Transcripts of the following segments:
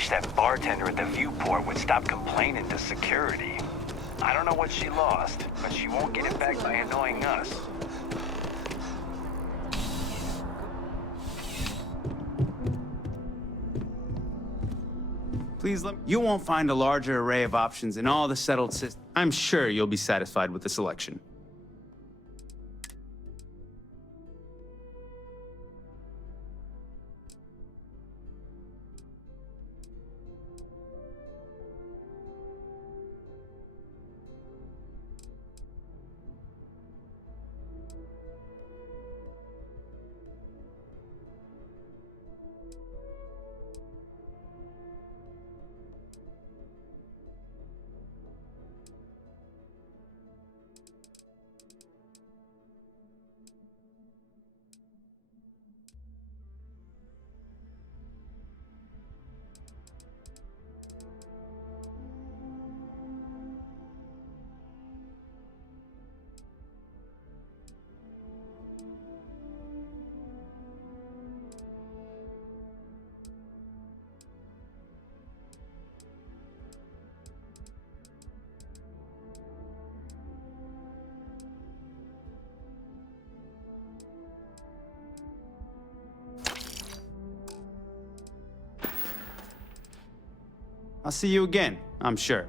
wish that bartender at the viewport would stop complaining to security. I don't know what she lost, but she won't get it back by annoying us. Please let me... You won't find a larger array of options in all the settled systems. I'm sure you'll be satisfied with the selection. I'll see you again, I'm sure.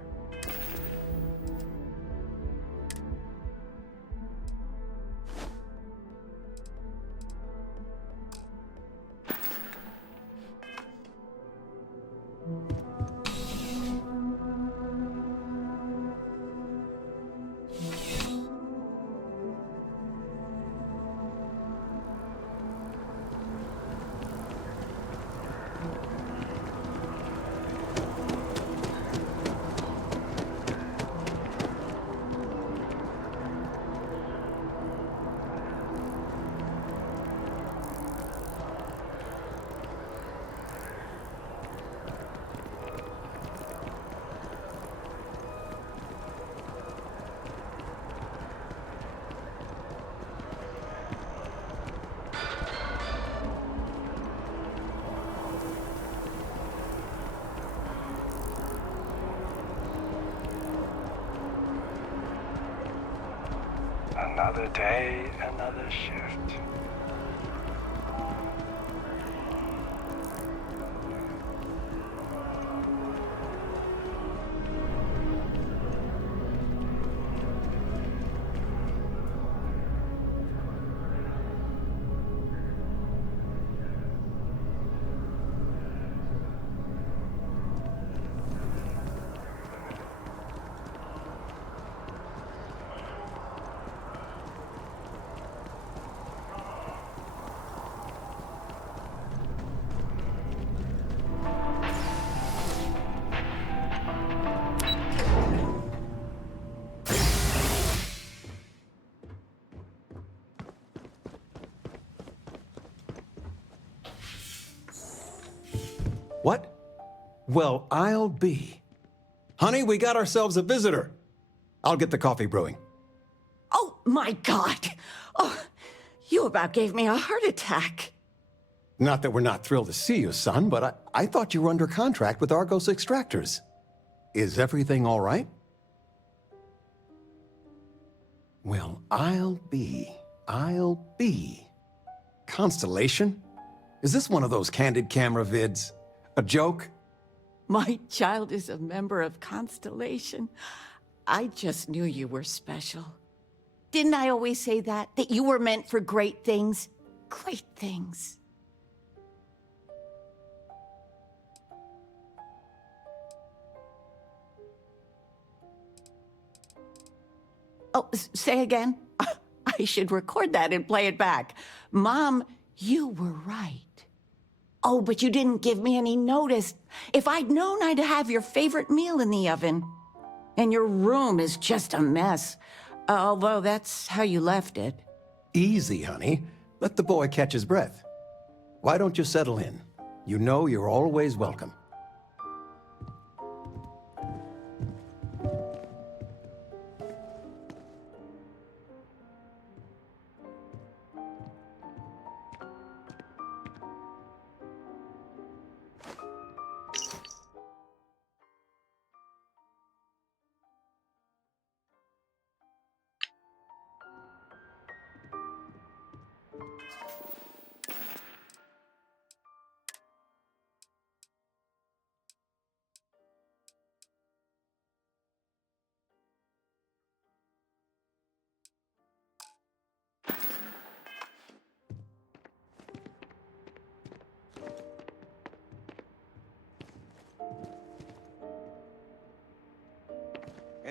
Another day, another shift. What? Well, I'll be. Honey, we got ourselves a visitor. I'll get the coffee brewing. Oh, my God. Oh, you about gave me a heart attack. Not that we're not thrilled to see you, son, but I thought you were under contract with Argos Extractors. Is everything all right? Well, I'll be. Constellation? Is this one of those candid camera vids? A joke? My child is a member of Constellation. I just knew you were special. Didn't I always say that? That you were meant for great things? Great things. Oh, say again? I should record that and play it back. Mom, you were right. Oh, but you didn't give me any notice. If I'd known, I'd have your favorite meal in the oven. And your room is just a mess. Although that's how you left it. Easy, honey. Let the boy catch his breath. Why don't you settle in? You know you're always welcome.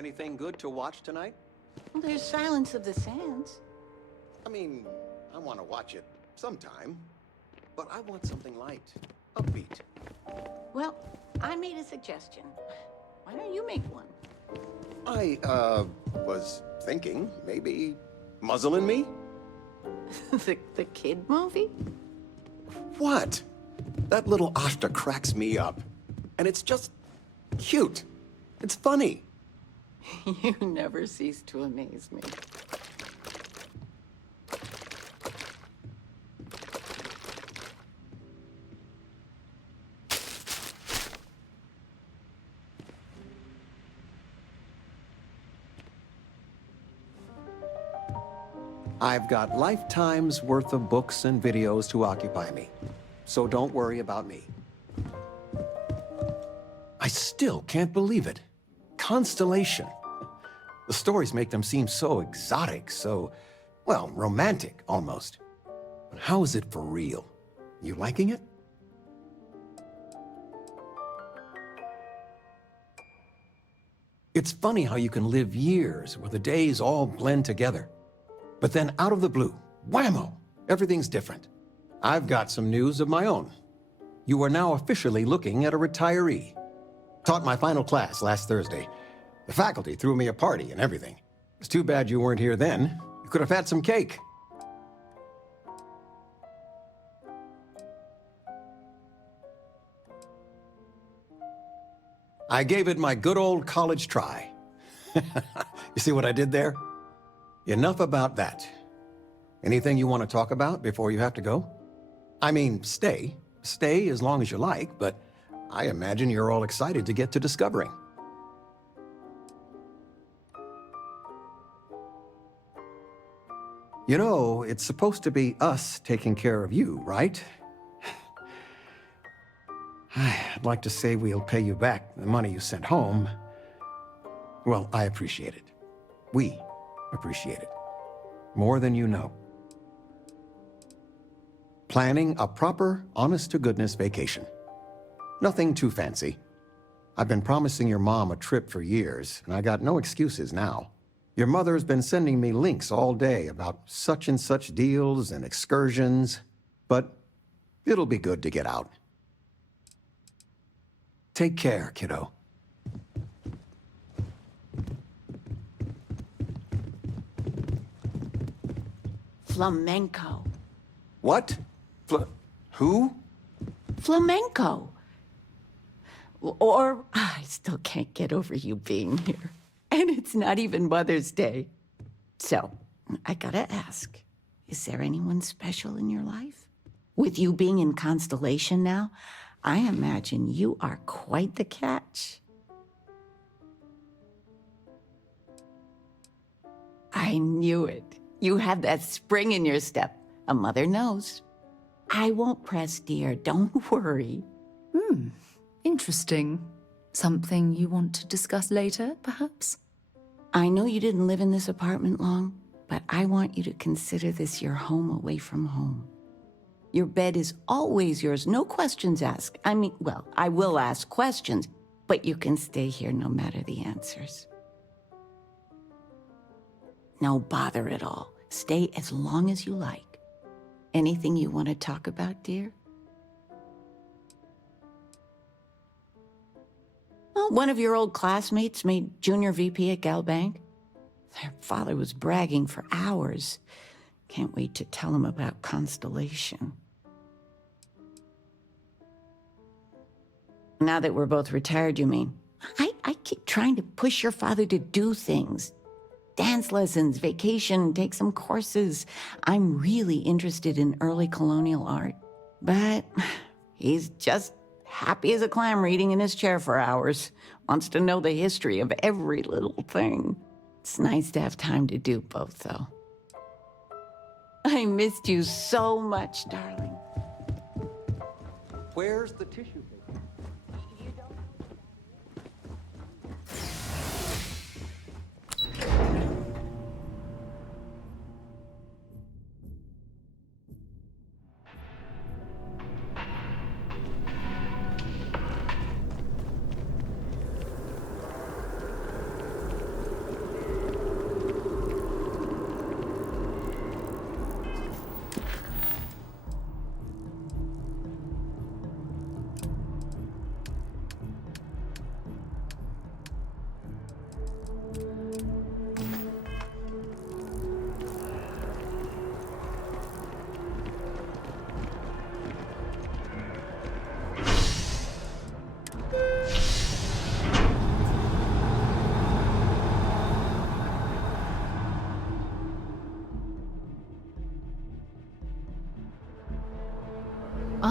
Anything good to watch tonight? Well, there's Silence of the Sands. I mean, I want to watch it sometime, but I want something light, upbeat. Well, I made a suggestion. Why don't you make one? I, was thinking maybe Muzzle and Me? The kid movie? What? That little Ashta cracks me up. And it's just cute. It's funny. You never cease to amaze me. I've got lifetime's worth of books and videos to occupy me, so don't worry about me. I still can't believe it. Constellation. The stories make them seem so exotic, so, well, romantic almost. But how is it for real? You liking it? It's funny how you can live years where the days all blend together. But then out of the blue, whammo, everything's different. I've got some news of my own. You are now officially looking at a retiree. Taught my final class last Thursday. The faculty threw me a party and everything. It's too bad you weren't here then. You could have had some cake. I gave it my good old college try. You see what I did there? Enough about that. Anything you want to talk about before you have to go? I mean, stay. Stay as long as you like, but I imagine you're all excited to get to discovering. You know, it's supposed to be us taking care of you, right? I'd like to say we'll pay you back the money you sent home. Well, I appreciate it. We appreciate it. More than you know. Planning a proper, honest-to-goodness vacation. Nothing too fancy. I've been promising your mom a trip for years, and I got no excuses now. Your mother's been sending me links all day about such and such deals and excursions, but it'll be good to get out. Take care, kiddo. Flamenco. What? Who? Flamenco. Or I still can't get over you being here. And it's not even Mother's Day. So, I gotta ask, is there anyone special in your life? With you being in Constellation now, I imagine you are quite the catch. I knew it. You have that spring in your step. A mother knows. I won't press, dear. Don't worry. Interesting. Something you want to discuss later, perhaps? I know you didn't live in this apartment long, but I want you to consider this your home away from home. Your bed is always yours, no questions asked. I mean, well, I will ask questions, but you can stay here no matter the answers. No bother at all. Stay as long as you like. Anything you want to talk about, dear? Well, one of your old classmates made junior VP at Gal Bank. Their father was bragging for hours. Can't wait to tell him about Constellation. Now that we're both retired, you mean? I keep trying to push your father to do things. Dance lessons, vacation, take some courses. I'm really interested in early colonial art. But he's just happy as a clam reading in his chair for hours. Wants to know the history of every little thing. It's nice to have time to do both, though. I missed you so much, darling. Where's the tissue paper?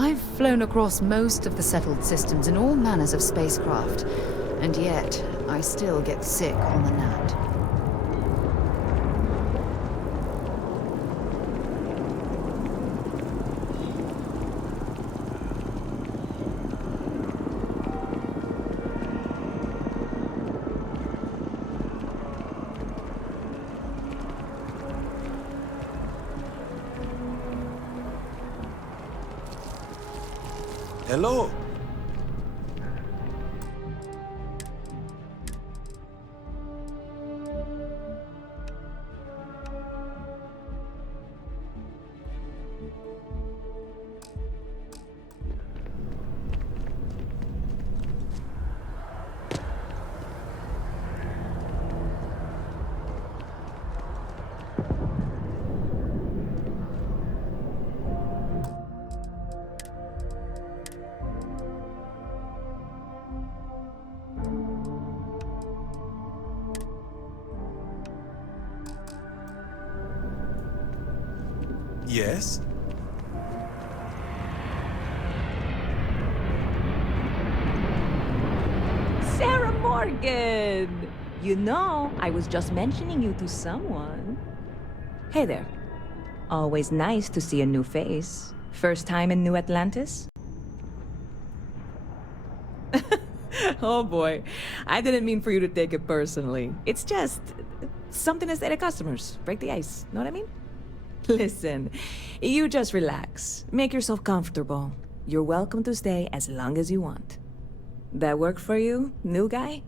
I've flown across most of the settled systems in all manners of spacecraft, and yet I still get sick on the gnat. Hello. Yes? Sarah Morgan! You know, I was just mentioning you to someone. Hey there. Always nice to see a new face. First time in New Atlantis? Oh boy, I didn't mean for you to take it personally. It's just something to say to customers. Break the ice, know what I mean? Listen, you just relax. Make yourself comfortable. You're welcome to stay as long as you want. That work for you, new guy?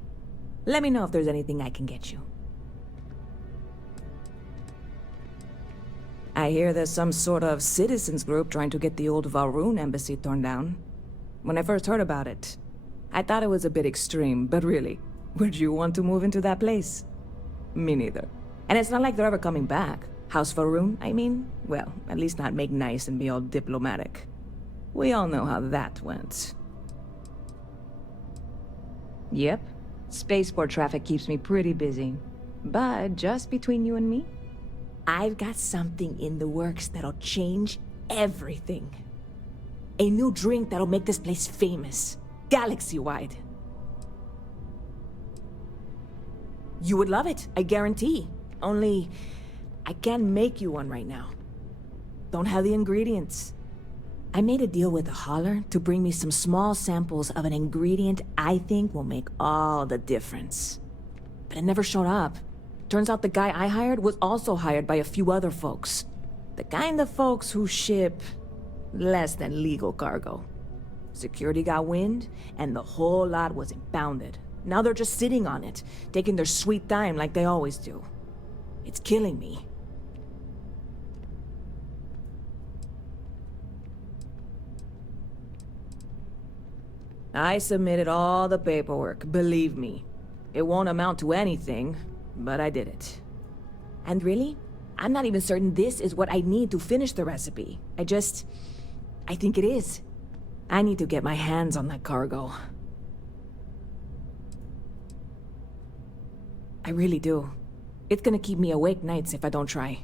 Let me know if there's anything I can get you. I hear there's some sort of citizens group trying to get the old Valroon embassy torn down. When I first heard about it, I thought it was a bit extreme, but really, would you want to move into that place? Me neither. And it's not like they're ever coming back. House Valroon, I mean? Well, at least not make nice and be all diplomatic. We all know how that went. Yep. Spaceport traffic keeps me pretty busy. But just between you and me, I've got something in the works that'll change everything. A new drink that'll make this place famous. Galaxy-wide. You would love it, I guarantee. Only, I can't make you one right now. Don't have the ingredients. I made a deal with a hauler to bring me some small samples of an ingredient I think will make all the difference. But it never showed up. Turns out the guy I hired was also hired by a few other folks. The kind of folks who ship less than legal cargo. Security got wind, and the whole lot was impounded. Now they're just sitting on it, taking their sweet time like they always do. It's killing me. I submitted all the paperwork, believe me. It won't amount to anything, but I did it. And really, I'm not even certain this is what I need to finish the recipe. I think it is. I need to get my hands on that cargo. I really do. It's gonna keep me awake nights if I don't try.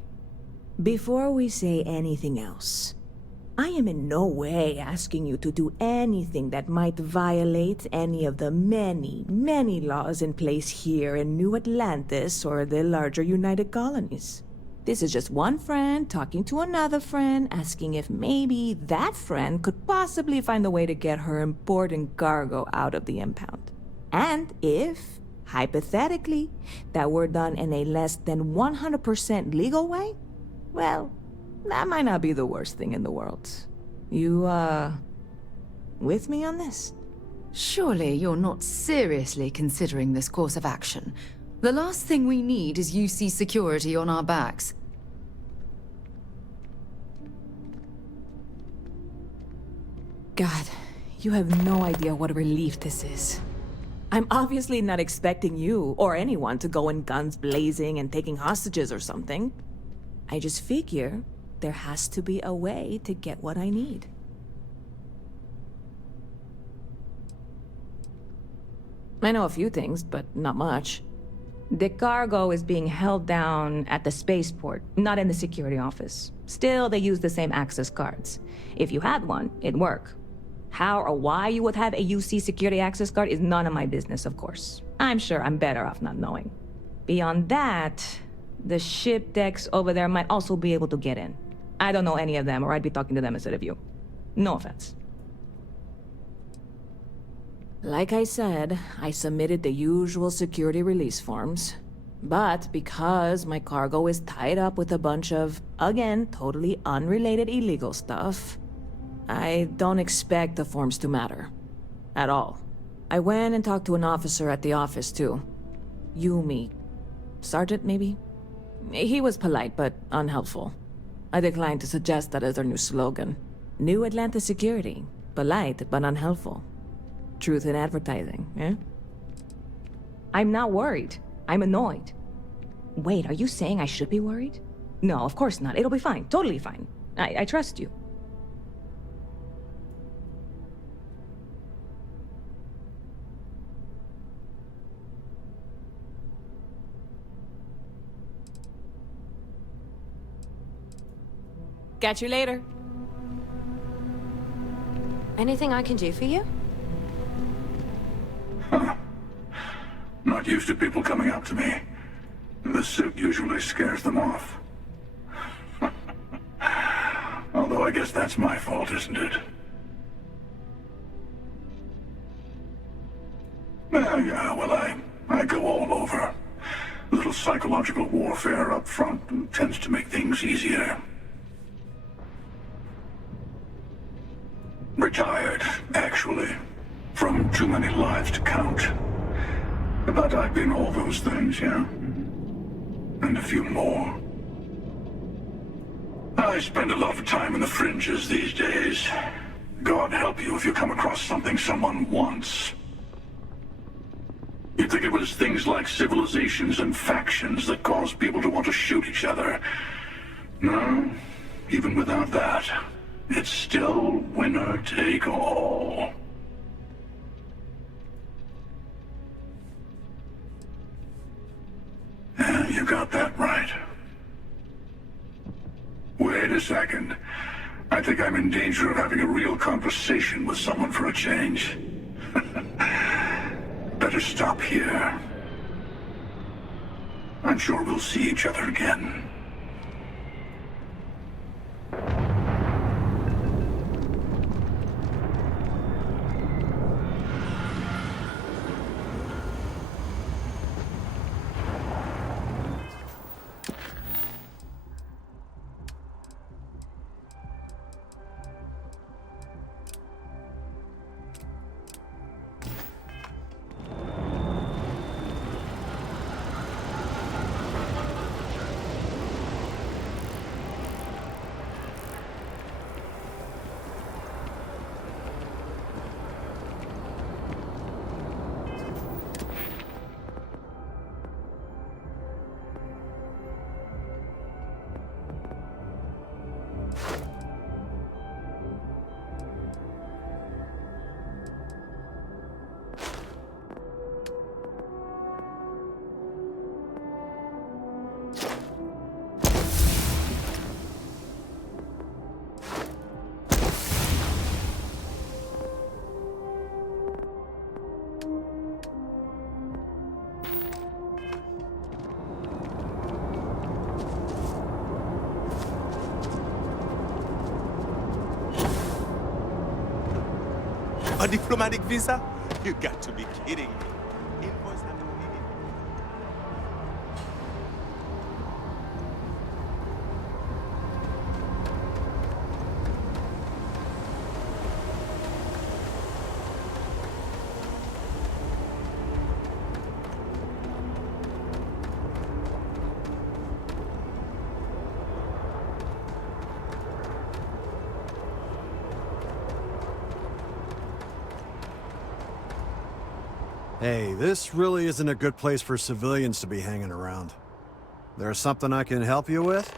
Before we say anything else, I am in no way asking you to do anything that might violate any of the many, many laws in place here in New Atlantis or the larger United Colonies. This is just one friend talking to another friend, asking if maybe that friend could possibly find a way to get her important cargo out of the impound. And if, hypothetically, that were done in a less than 100% legal way, well, that might not be the worst thing in the world. You, with me on this? Surely you're not seriously considering this course of action. The last thing we need is UC security on our backs. God, you have no idea what a relief this is. I'm obviously not expecting you or anyone to go in guns blazing and taking hostages or something. I just figure there has to be a way to get what I need. I know a few things, but not much. The cargo is being held down at the spaceport, not in the security office. Still, they use the same access cards. If you had one, it'd work. How or why you would have a UC security access card is none of my business, of course. I'm sure I'm better off not knowing. Beyond that, the ship decks over there might also be able to get in. I don't know any of them, or I'd be talking to them instead of you. No offense. Like I said, I submitted the usual security release forms. But because my cargo is tied up with a bunch of, again, totally unrelated illegal stuff, I don't expect the forms to matter. At all. I went and talked to an officer at the office, too. Yumi. Sergeant, maybe? He was polite, but unhelpful. I declined to suggest that as their new slogan. New Atlanta Security. Polite, but unhelpful. Truth in advertising, eh? I'm not worried. I'm annoyed. Wait, are you saying I should be worried? No, of course not. It'll be fine. Totally fine. I trust you. Catch you later. Anything I can do for you? Not used to people coming up to me. The suit usually scares them off. Although I guess that's my fault, isn't it? Yeah, well, I go all over. A little psychological warfare up front tends to make things easier. Retired, actually. From too many lives to count. But I've been all those things, yeah? And a few more. I spend a lot of time in the fringes these days. God help you if you come across something someone wants. You'd think it was things like civilizations and factions that cause people to want to shoot each other. No, even without that, it's still winner take all. Yeah, you got that right. Wait a second. I think I'm in danger of having a real conversation with someone for a change. Better stop here. I'm sure we'll see each other again. A diplomatic visa? You got to be kidding me. Invoice and completed. Hey, this really isn't a good place for civilians to be hanging around. There's something I can help you with?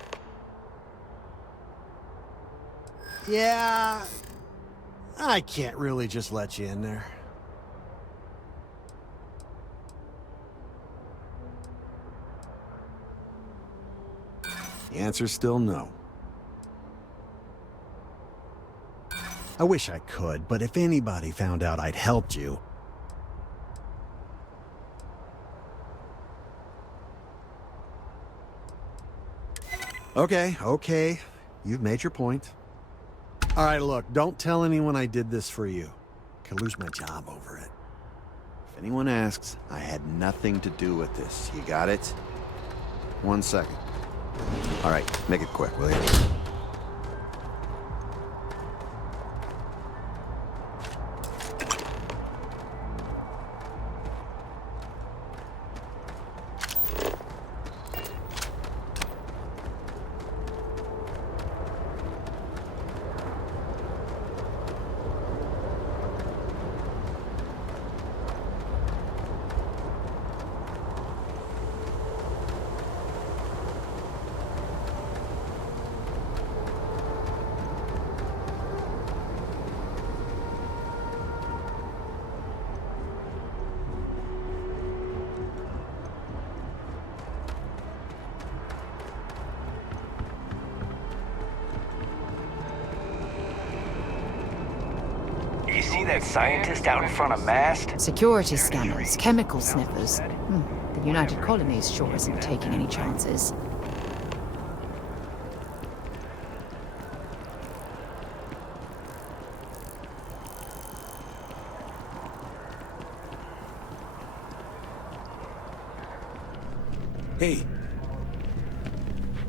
Yeah, I can't really just let you in there. The answer's still no. I wish I could, but if anybody found out I'd helped you... Okay. You've made your point. All right, look, don't tell anyone I did this for you. I could lose my job over it. If anyone asks, I had nothing to do with this. You got it? 1 second. All right, make it quick, will you? You see that scientist out in front of mast? Security scanners, chemical sniffers. The United Colonies sure isn't taking any chances. Hey,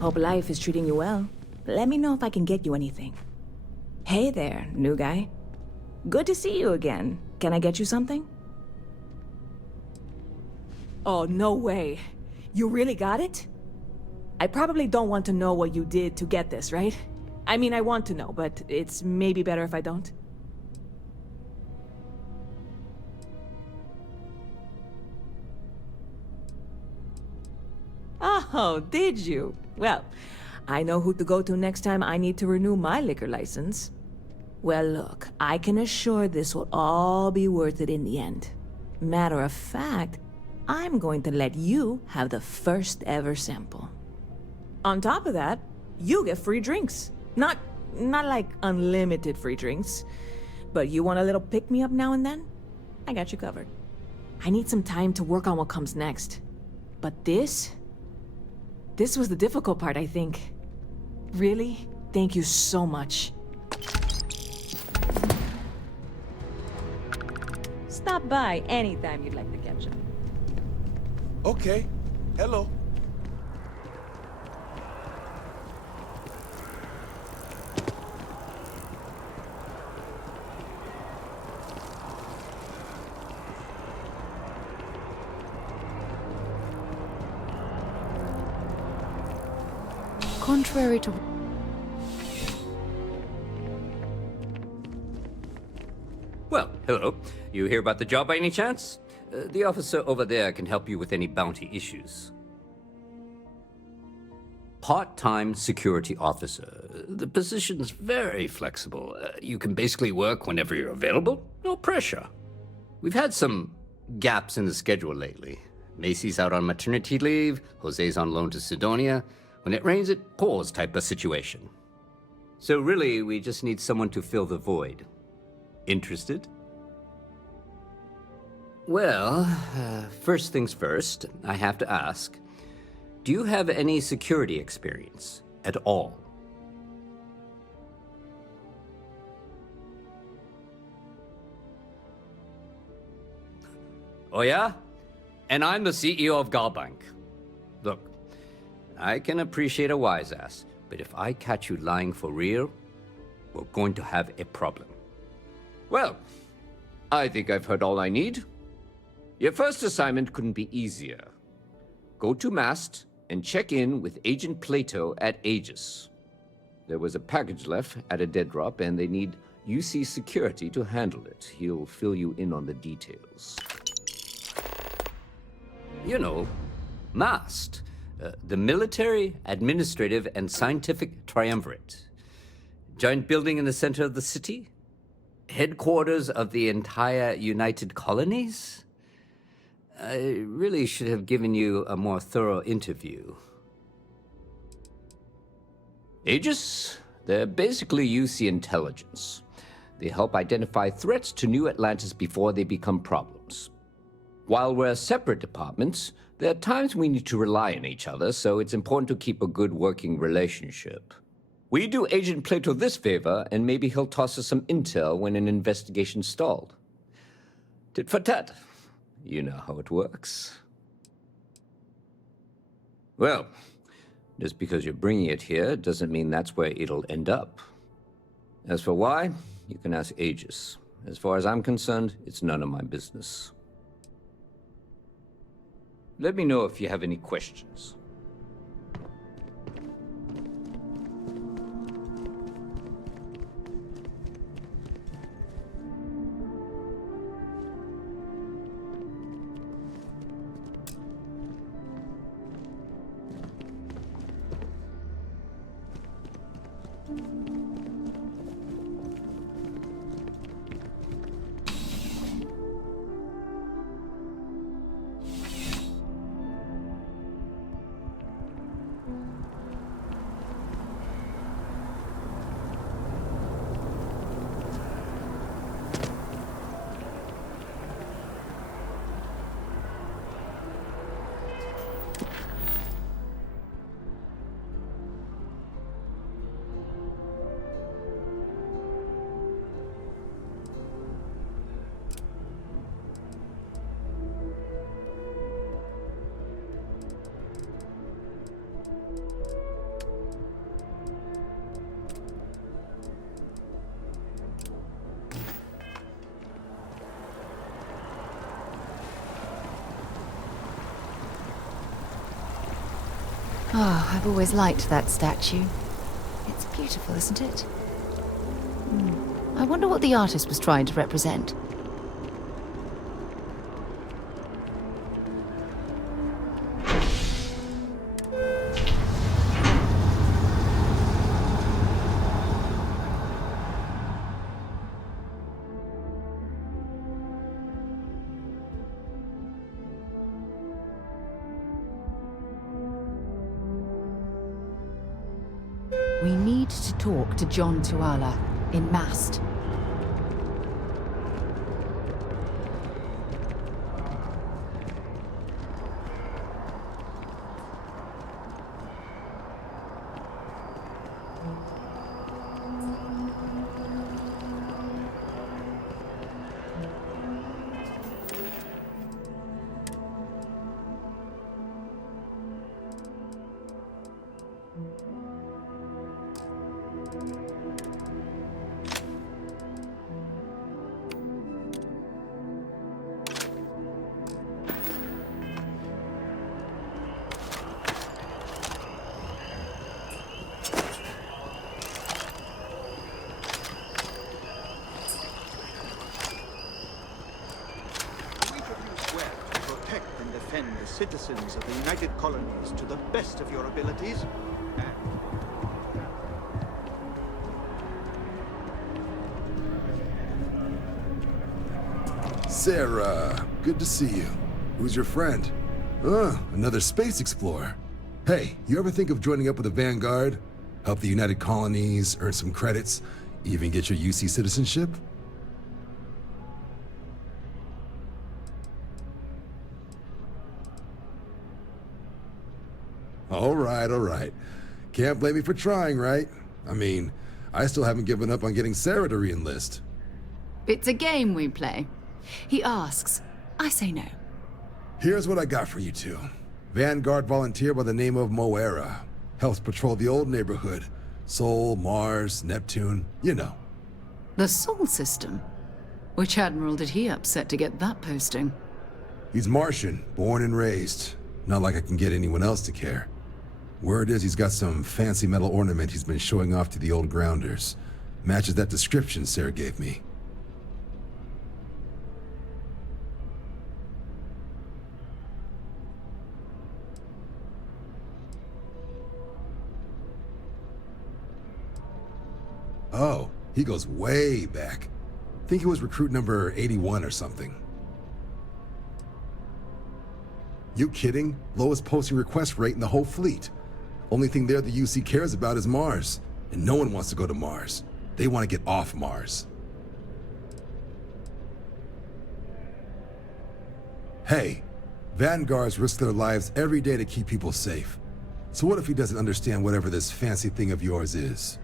Hope life is treating you well. Let me know if I can get you anything. Hey there, new guy. Good to see you again. Can I get you something? Oh, no way. You really got it? I probably don't want to know what you did to get this, right? I mean, I want to know, but it's maybe better if I don't. Oh, did you? Well, I know who to go to next time I need to renew my liquor license. Well, look, I can assure this will all be worth it in the end. Matter of fact, I'm going to let you have the first ever sample. On top of that, you get free drinks. Not like unlimited free drinks, but you want a little pick-me-up now and then? I got you covered. I need some time to work on what comes next. But this was the difficult part, I think. Really, thank you so much. Stop by anytime you'd like to catch up. okay. Hello. Contrary to... Well, hello. You hear about the job by any chance? The officer over there can help you with any bounty issues. Part-time security officer. The position's very flexible. You can basically work whenever you're available. No pressure. We've had some gaps in the schedule lately. Macy's out on maternity leave. Jose's on loan to Sidonia. When it rains, it pours type of situation. So really, we just need someone to fill the void. Interested? Well, first things first, I have to ask, do you have any security experience at all? Oh yeah? And I'm the CEO of Galbank. Look, I can appreciate a wise ass, but if I catch you lying for real, we're going to have a problem. Well, I think I've heard all I need. Your first assignment couldn't be easier. Go to Mast and check in with Agent Plato at Aegis. There was a package left at a dead drop, and they need UC security to handle it. He'll fill you in on the details. You know, Mast, the military, administrative, and scientific triumvirate. Giant building in the center of the city? Headquarters of the entire United Colonies? I really should have given you a more thorough interview. Aegis? They're basically UC intelligence. They help identify threats to New Atlantis before they become problems. While we're separate departments, there are times we need to rely on each other, so it's important to keep a good working relationship. We do Agent Plato this favor, and maybe he'll toss us some intel when an investigation stalled. Tit for tat. You know how it works. Well, just because you're bringing it here doesn't mean that's where it'll end up. As for why, you can ask Aegis. As far as I'm concerned, it's none of my business. Let me know if you have any questions. Oh, I've always liked that statue. It's beautiful, isn't it? I wonder what the artist was trying to represent. We need to talk to John Tuala in Mast. The citizens of the United Colonies to the best of your abilities. Sarah, good to see you. Who's your friend? Another space explorer. Hey, you ever think of joining up with the Vanguard? Help the United Colonies, earn some credits, even get your UC citizenship? All right. Can't blame me for trying, right? I mean, I still haven't given up on getting Sarah to re-enlist. It's a game we play. He asks, I say no. Here's what I got for you two. Vanguard volunteer by the name of Moera. Helps patrol the old neighborhood. Sol, Mars, Neptune, you know. The Sol system? Which admiral did he upset to get that posting? He's Martian, born and raised. Not like I can get anyone else to care. Word is he's got some fancy metal ornament he's been showing off to the old grounders. Matches that description Sarah gave me. Oh, he goes way back. Think he was recruit number 81 or something. You kidding? Lowest posting request rate in the whole fleet. Only thing there the UC cares about is Mars. And no one wants to go to Mars. They want to get off Mars. Hey, Vanguards risk their lives every day to keep people safe. So what if he doesn't understand whatever this fancy thing of yours is?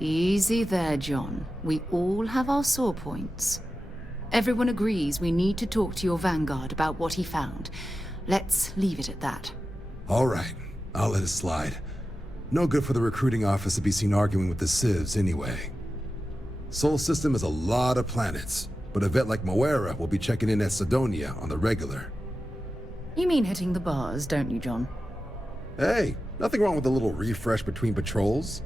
Easy there, John. We all have our sore points. Everyone agrees we need to talk to your Vanguard about what he found. Let's leave it at that. All right, I'll let it slide. No good for the recruiting office to be seen arguing with the civs anyway. Sol System is a lot of planets, but a vet like Moera will be checking in at Sidonia on the regular. You mean hitting the bars, don't you, John? Hey, nothing wrong with a little refresh between patrols.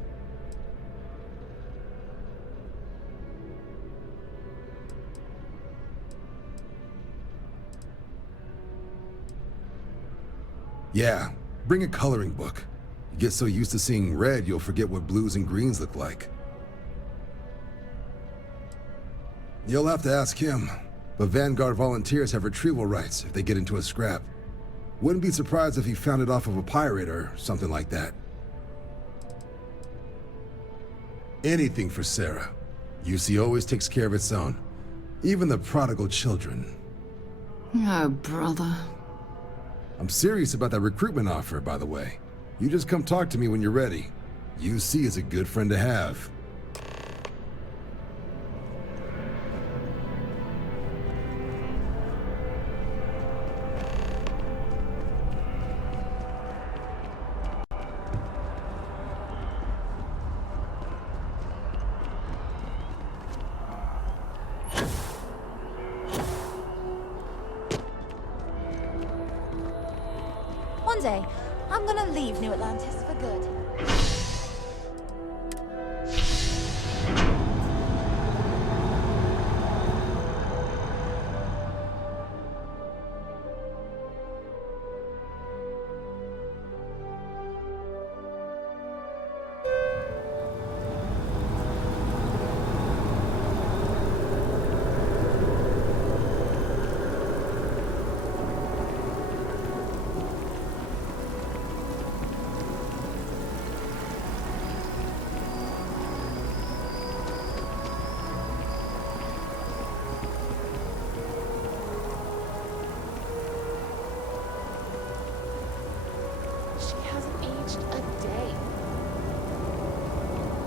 Yeah, bring a coloring book. You get so used to seeing red, you'll forget what blues and greens look like. You'll have to ask him, but Vanguard volunteers have retrieval rights if they get into a scrap. Wouldn't be surprised if he found it off of a pirate or something like that. Anything for Sarah. UC always takes care of its own. Even the prodigal children. Oh, brother. I'm serious about that recruitment offer, by the way. You just come talk to me when you're ready. UC is a good friend to have. One day, I'm gonna leave New Atlantis for good.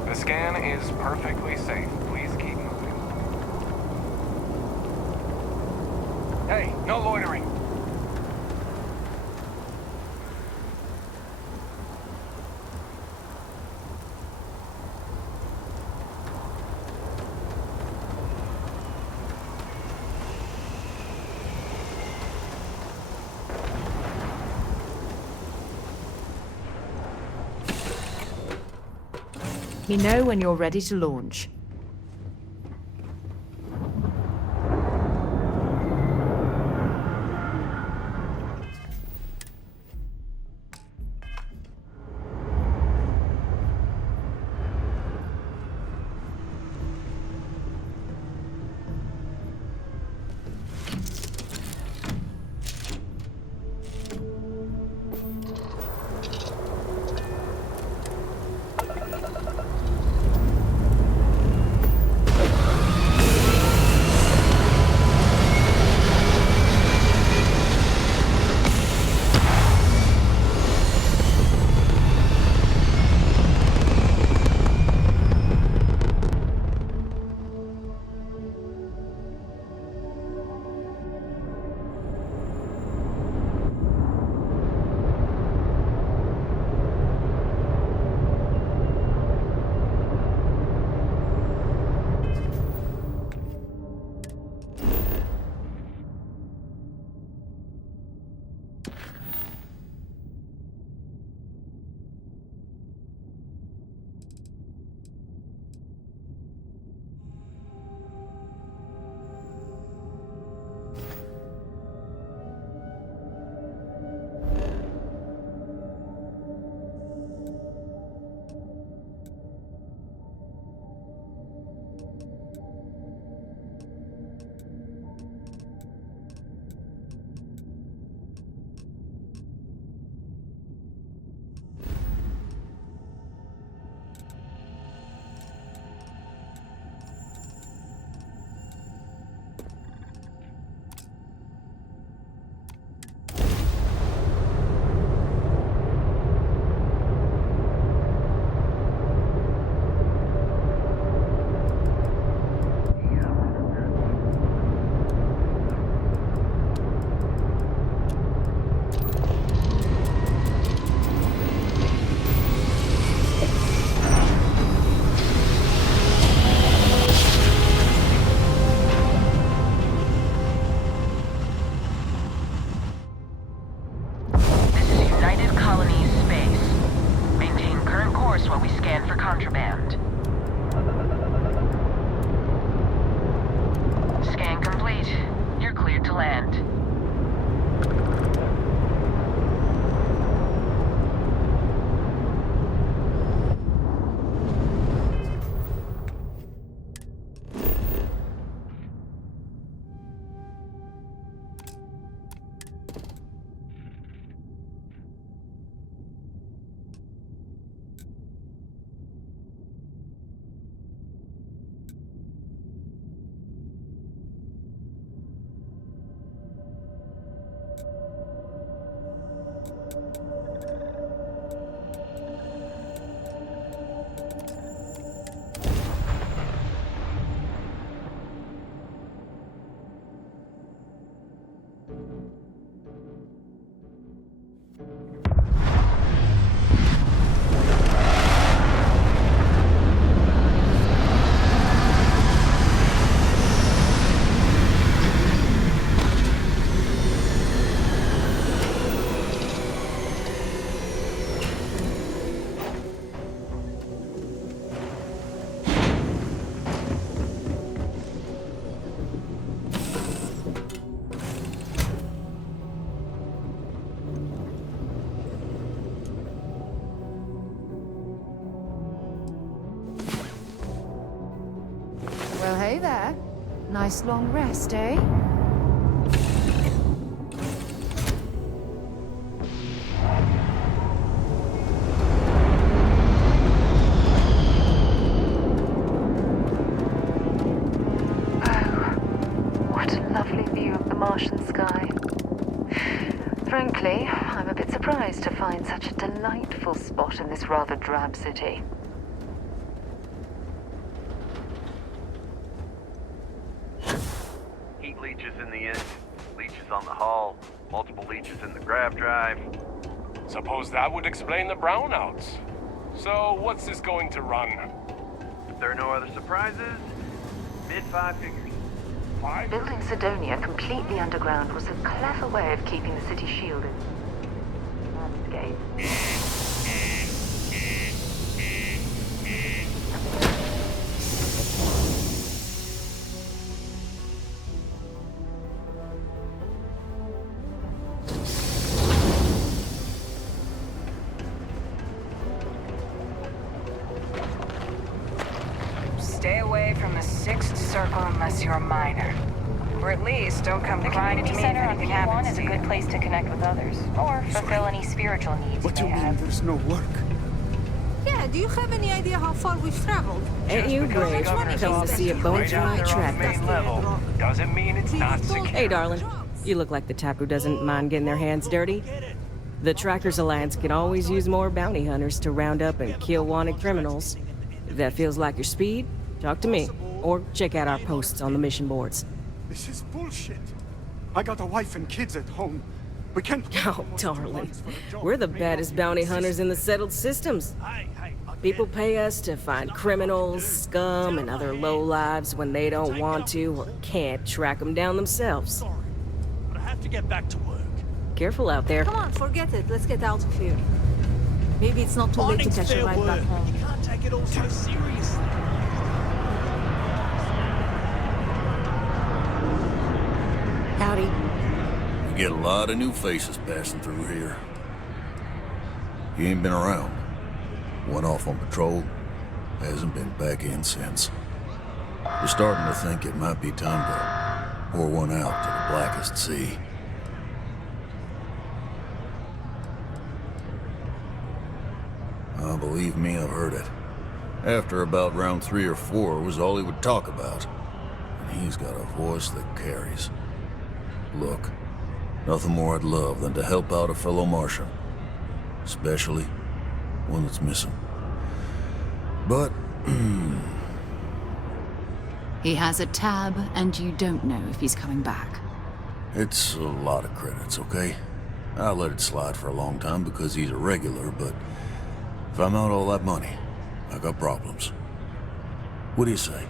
The scan is perfectly safe. Please keep moving. Hey, no loitering. You know when you're ready to launch. hey there. Nice long rest, eh? What a lovely view of the Martian sky. Frankly, I'm a bit surprised to find such a delightful spot in this rather drab city. Heat leeches in the engine, leeches on the hull, multiple leeches in the grav drive. Suppose that would explain the brownouts. So, what's this going to run? If there are no other surprises, mid-five figures. Building Sidonia completely underground was a clever way of keeping the city shielded. Landscape. Stay away from the Sixth Circle unless you're a minor. Or at least don't come crying to me if anything happens to you. The community center on P1 is a good place to connect with others, or fulfill any spiritual needs What do you you may mean have. there's no work? Yeah, do you have any idea how far we've traveled? Ain't you brave? Come to see a bona fide tracker. Doesn't mean it's not secure. Hey, darling. You look like the type who doesn't mind getting their hands dirty. The Trackers Alliance can always use more bounty hunters to round up and kill wanted criminals. If that feels like your speed, talk to me. Or check out our posts on the mission boards. This is bullshit. I got a wife and kids at home. We can't... Oh, darling. We're the baddest bounty hunters in the settled systems. People pay us to find criminals, scum, and other lowlives when they don't want to or can't track them down themselves. But I have to get back to work. Careful out there. Come on, forget it. Let's get out of here. Maybe it's not too late to catch a ride back home. You can't take it all so seriously. Howdy. We get a lot of new faces passing through here. You ain't been around. Went off on patrol. Hasn't been back in since. We're starting to think it might be time to pour one out to the blackest sea. Believe me, I've heard it. After about round 3 or 4 was all he would talk about. And he's got a voice that carries. Look, nothing more I'd love than to help out a fellow Martian. Especially one that's missing. But... He has a tab, and you don't know if he's coming back. it's a lot of credits, okay? I let it slide for a long time because he's a regular, but if I'm out all that money, I got problems. What do you say?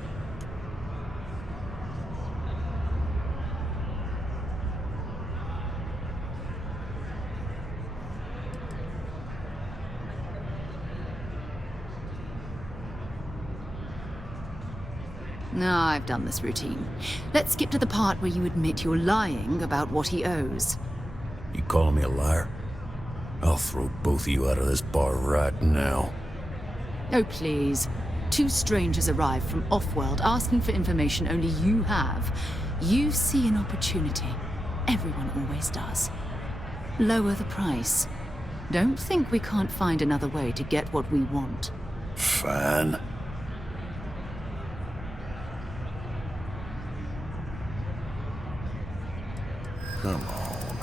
No, I've done this routine. Let's skip to the part where you admit you're lying about what he owes. You calling me a liar? I'll throw both of you out of this bar right now. Oh, please. 2 strangers arrive from off-world asking for information only you have. You see an opportunity. Everyone always does. Lower the price. Don't think we can't find another way to get what we want. Fine. Come on.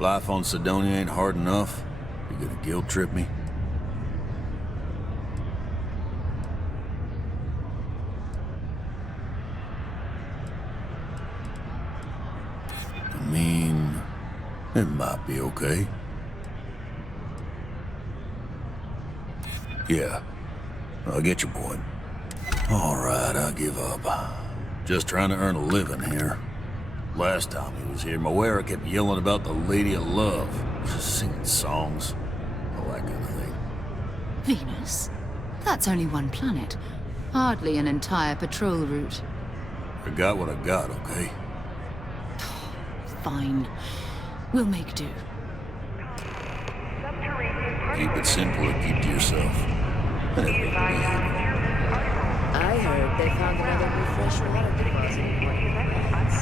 Life on Sidonia ain't hard enough. You gonna guilt trip me? I mean, it might be okay. Yeah, I get your point. All right, I give up. Just trying to earn a living here. Last time he was here, Moira kept yelling about the Lady of Love. Just singing songs. All that kind of thing. Venus? That's only one planet. Hardly an entire patrol route. I got what I got, okay? Fine. We'll make do. Keep it simple and keep to yourself. And everything will be happy. I heard they found another new freshwater deposit in one of the lands.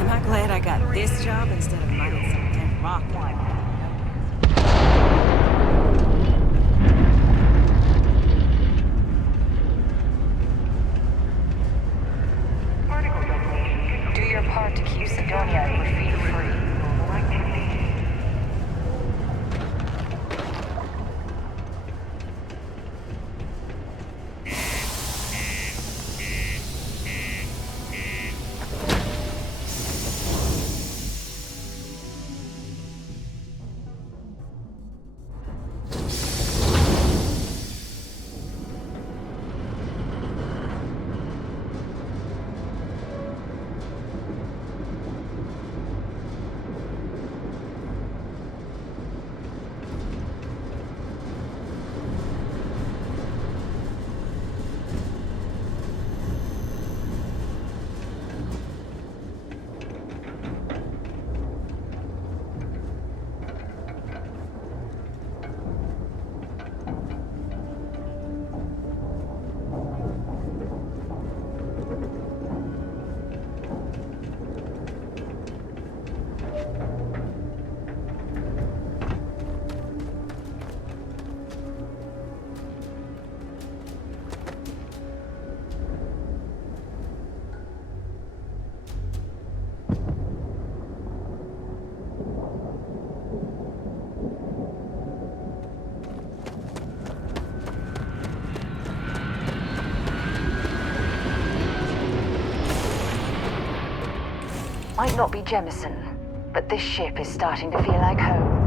Am I glad I got this job instead of mining some dead rock? Do your part to keep Sidonia and your feet free. Might not be Jemison, but this ship is starting to feel like home.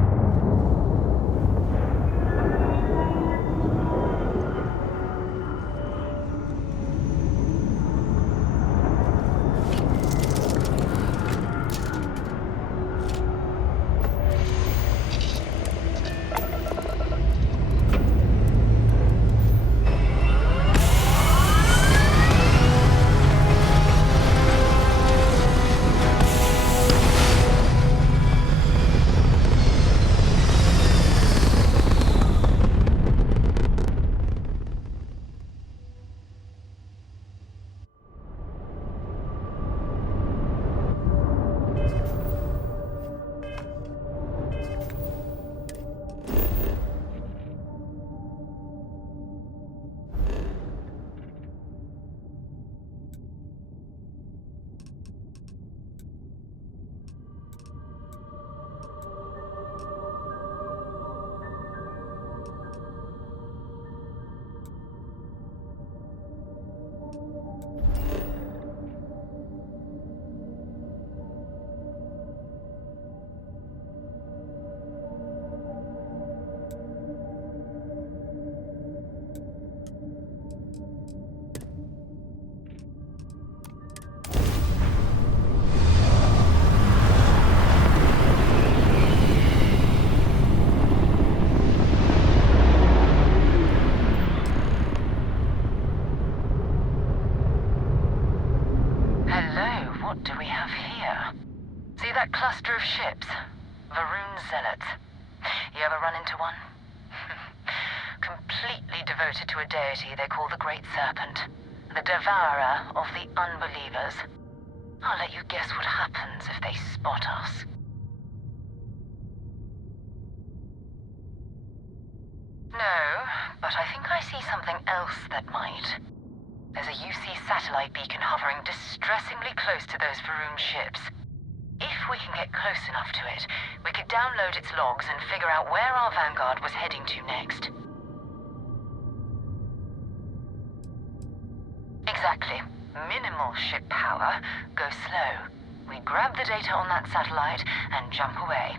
cluster of ships. Varun zealots. You ever run into one? Completely devoted to a deity they call the Great Serpent. The devourer of the unbelievers. I'll let you guess what happens if they spot us. No, but I think I see something else that might. There's a UC satellite beacon hovering distressingly close to those Varun ships. If we can get close enough to it, we could download its logs and figure out where our vanguard was heading to next. Exactly. Minimal ship power, go slow. We grab the data on that satellite and jump away.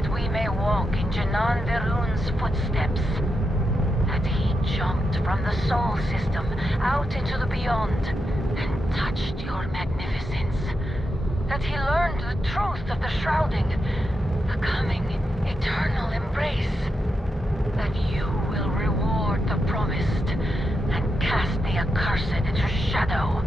that we may walk in Janan Verun's footsteps. That he jumped from the Sol system out into the beyond and touched your magnificence. That he learned the truth of the shrouding, the coming eternal embrace. That you will reward the promised and cast the accursed into shadow.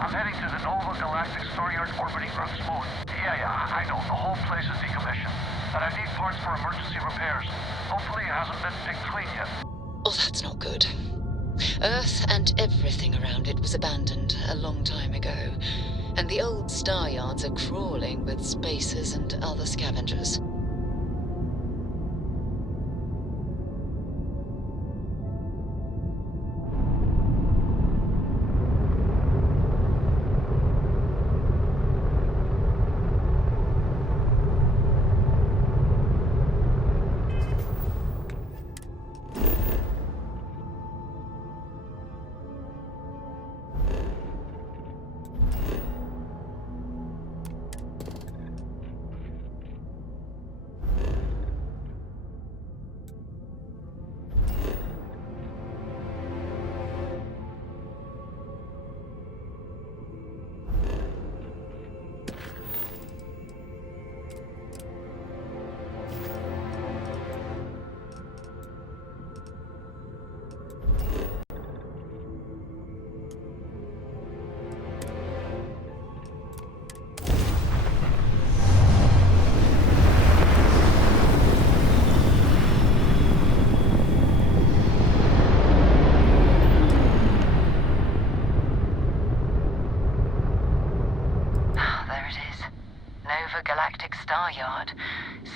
I'm heading to the Nova Galactic Storyard orbiting Earth's moon. Yeah, I know. The whole place is decommissioned. And I need parts for emergency repairs. Hopefully it hasn't been picked clean yet. Oh, that's not good. Earth and everything around it was abandoned a long time ago. And the old star yards are crawling with spacers and other scavengers. Yard,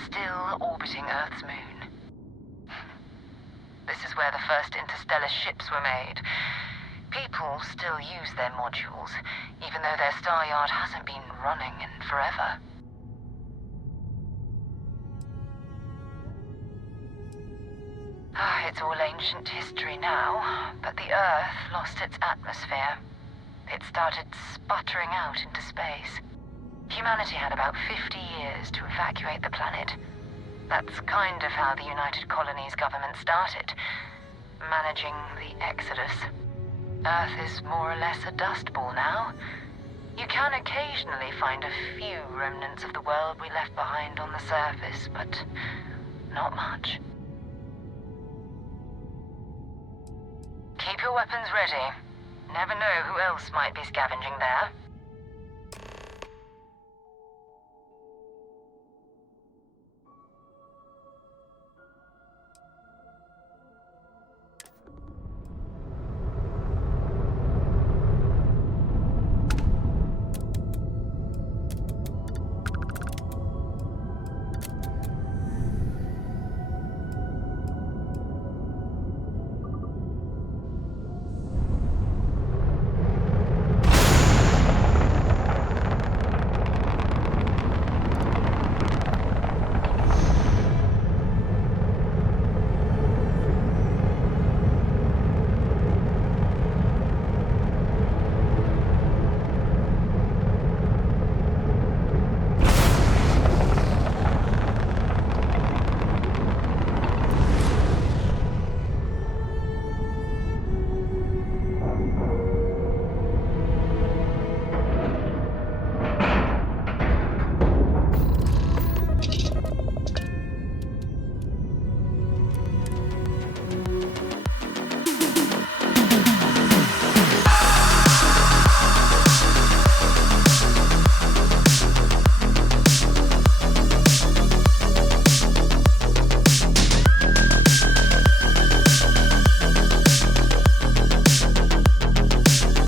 still orbiting Earth's moon. This is where the first interstellar ships were made. People still use their modules, even though their star yard hasn't been running in forever. It's all ancient history now, but the Earth lost its atmosphere. it started sputtering out into space. Humanity had about 50 years to evacuate the planet. That's kind of how the United Colonies government started, managing the exodus. Earth is more or less a dust ball now. You can occasionally find a few remnants of the world we left behind on the surface, but not much. Keep your weapons ready. Never know who else might be scavenging there.